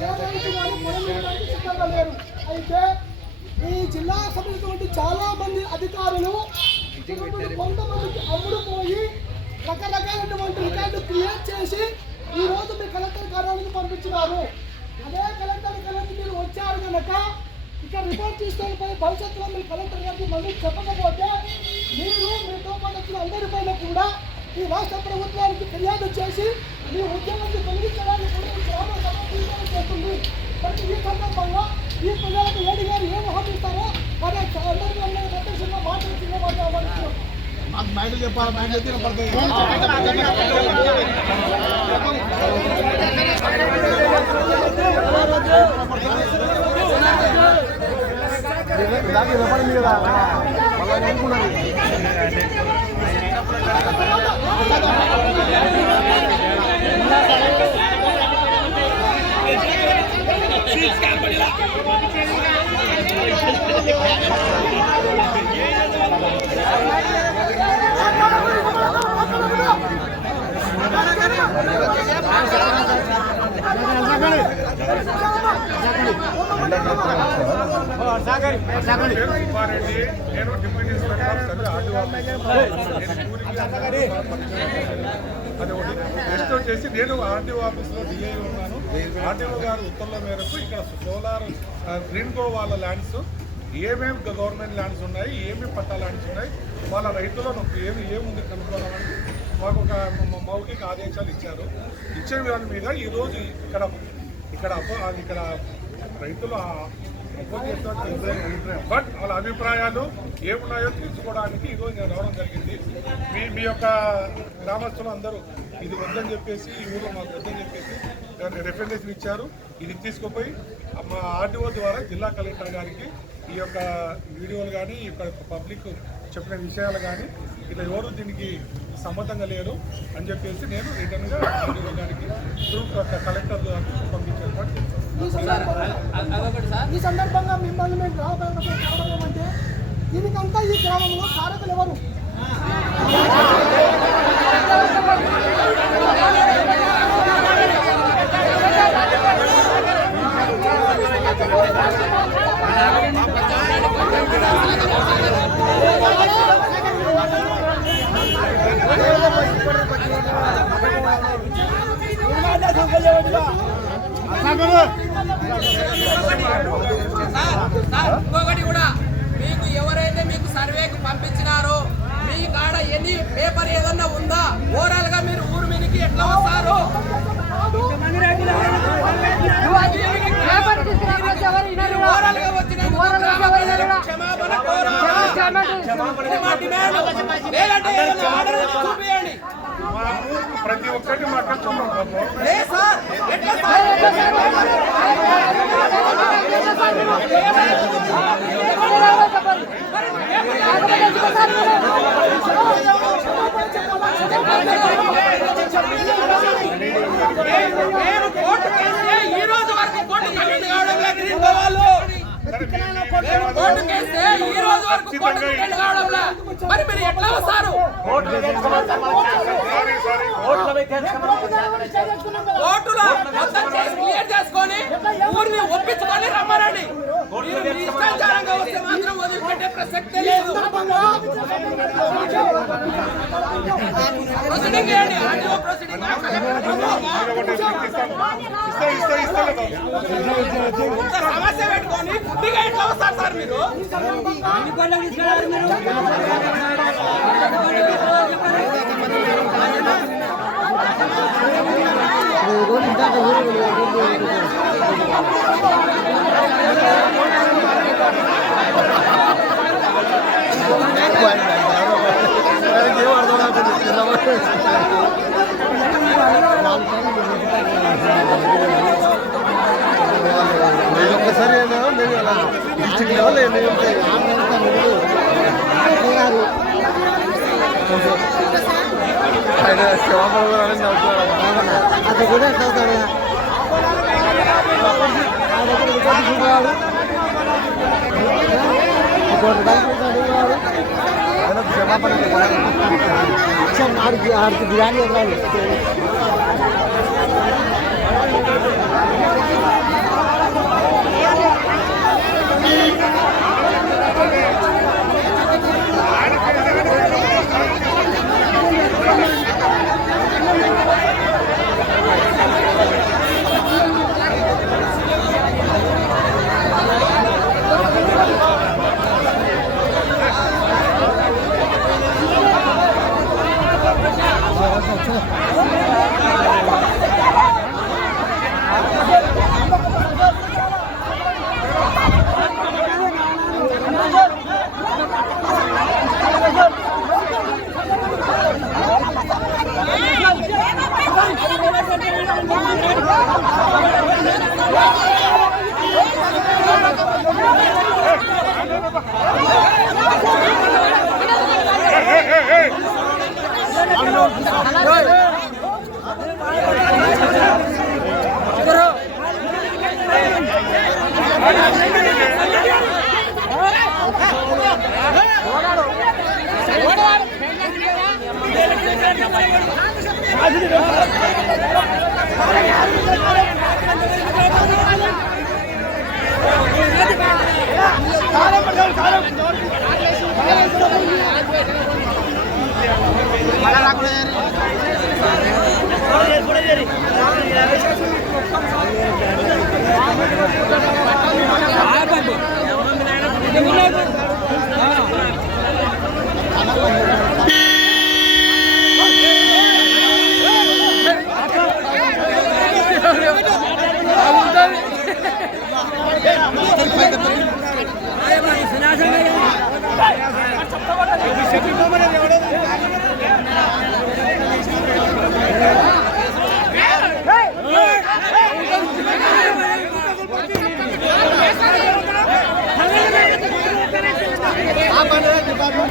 సిద్ధంగా లేరు. అయితే ఈ జిల్లా సంబంధించినటువంటి చాలా మంది అధికారులు కొంతమందికి అమ్ముడుపోయి రకరకాలైనటువంటి రికార్డు క్రియేట్ చేసి ఈ రోజు మీ కలెక్టర్ కార్యాలయానికి పంపించినారు. అదే కలెక్టర్ మీరు వచ్చారు కనుక ఇక్కడ రిపోర్ట్ తీసుకొని భవిష్యత్తులో మీ కలెక్టర్ గారికి మళ్ళీ చెప్పకపోతే మీరు మీతో పాటు వచ్చిన అందరిపైన కూడా ఈ రాష్ట్ర ప్రభుత్వానికి ఫిర్యాదు చేసి మీ ఉద్యమాన్ని తొలగించడానికి కూడా గ్రామ సభ తీర్మానం చేస్తుంది. మరి ఈ సందర్భంగా ఈ ప్రజలకు ఏడి గారు ఏం హామీస్తారో మరి అందరికీ ప్రత్యక్షంగా మాట్లాడుతున్న మైండ్ చెప్పాలి మైండ్ పడుతుంది. నేను డిప్యూటీ ఇన్స్పెక్టర్ అది ఒకటి నెక్స్ట్ వచ్చేసి నేను ఆర్టీఓ ఆఫీస్లో డిఐ ఉన్నాను. ఆర్టీఓ గారు ఉత్తర్వుల మేరకు ఇక్కడ సోలార్ గ్రీన్ గో వాళ్ళ ల్యాండ్స్ ఏమేమి గవర్నమెంట్ ల్యాండ్స్ ఉన్నాయి, ఏమేమి పట్టా ల్యాండ్స్ ఉన్నాయి, వాళ్ళ రైతులను ఏముంది కనుక్కోవాలని మాకు ఒక మౌఖిక ఆదేశాలు ఇచ్చారు. ఇచ్చే దాని మీద ఈరోజు ఇక్కడ రైతులు బట్ వాళ్ళ అభిప్రాయాలు ఏమున్నాయో తెలుసుకోవడానికి ఈరోజు నేను రావడం జరిగింది. మీ యొక్క గ్రామస్తులు అందరూ ఇది వద్దని చెప్పేసి ఈ ఊళ్ళో మాకు వద్దని చెప్పేసి రిప్రజెంటేషన్ ఇచ్చారు. ఇది తీసుకుపోయి మా ఆర్టీఓ ద్వారా జిల్లా కలెక్టర్ గారికి ఈ యొక్క వీడియోలు కానీ ఈ యొక్క పబ్లిక్ చెప్పిన విషయాలు కానీ ఇట్లా ఎవరు దీనికి సమ్మతంగా లేరు అని చెప్పేసి నేను రిటర్న్గా ఆర్టీఓ గారికి కలెక్టర్ గారికి పంపించాను. ఈ సందర్భంగా మిమ్మల్ని మేము కావడం అంటే దీనికంతా ఈ గ్రామంలో కారకులు ఎవరు? ఇంకొకటి కూడా మీకు ఎవరైతే మీకు సర్వేకి పంపించినారో మీ కాడ ఎన్ని పేపర్ ఏదన్నా ఉందా, ఓవరాల్ గా మీరు ఊరు మీదకి ఎట్లా వస్తారు? ప్రతి ఒక్కటి మాట్లాడుతున్నాం. ఈ రోజు వరకు కోర్టు కమిటీ కావడం లేదు. కోర్టు కేస్తే ఈ రోజు వరకు కోర్టు కమిటీ కావడం లేదు. మరి మీరు ఎట్లా వస్తారు? కోర్టులో మొత్తం చేసి క్లియర్ చేసుకొని ఊరిని ఒప్పించుకొని రమ్మనండి. ఇష్టాచారంగా వస్తే మాత్రం వదిలిపెట్టే ప్రసక్తే లేదు. ప్రొసీడింగ్ చేయండి. ఆర్టీఓ ప్రొసీడింగ్ సమస్య పెట్టుకొని బుద్ధిగా ఎట్లా వస్తారు సార్ మీరు? ఒక్కసారి డిస్ట్రిక్ట్ లెవెల్ ఆయన శివాపడం అది కూడా చదువుతాడు. క్షమాపణ ఆడికి బిర్యానీ ఇవ్వాలి. డిపార్ట్మెంట్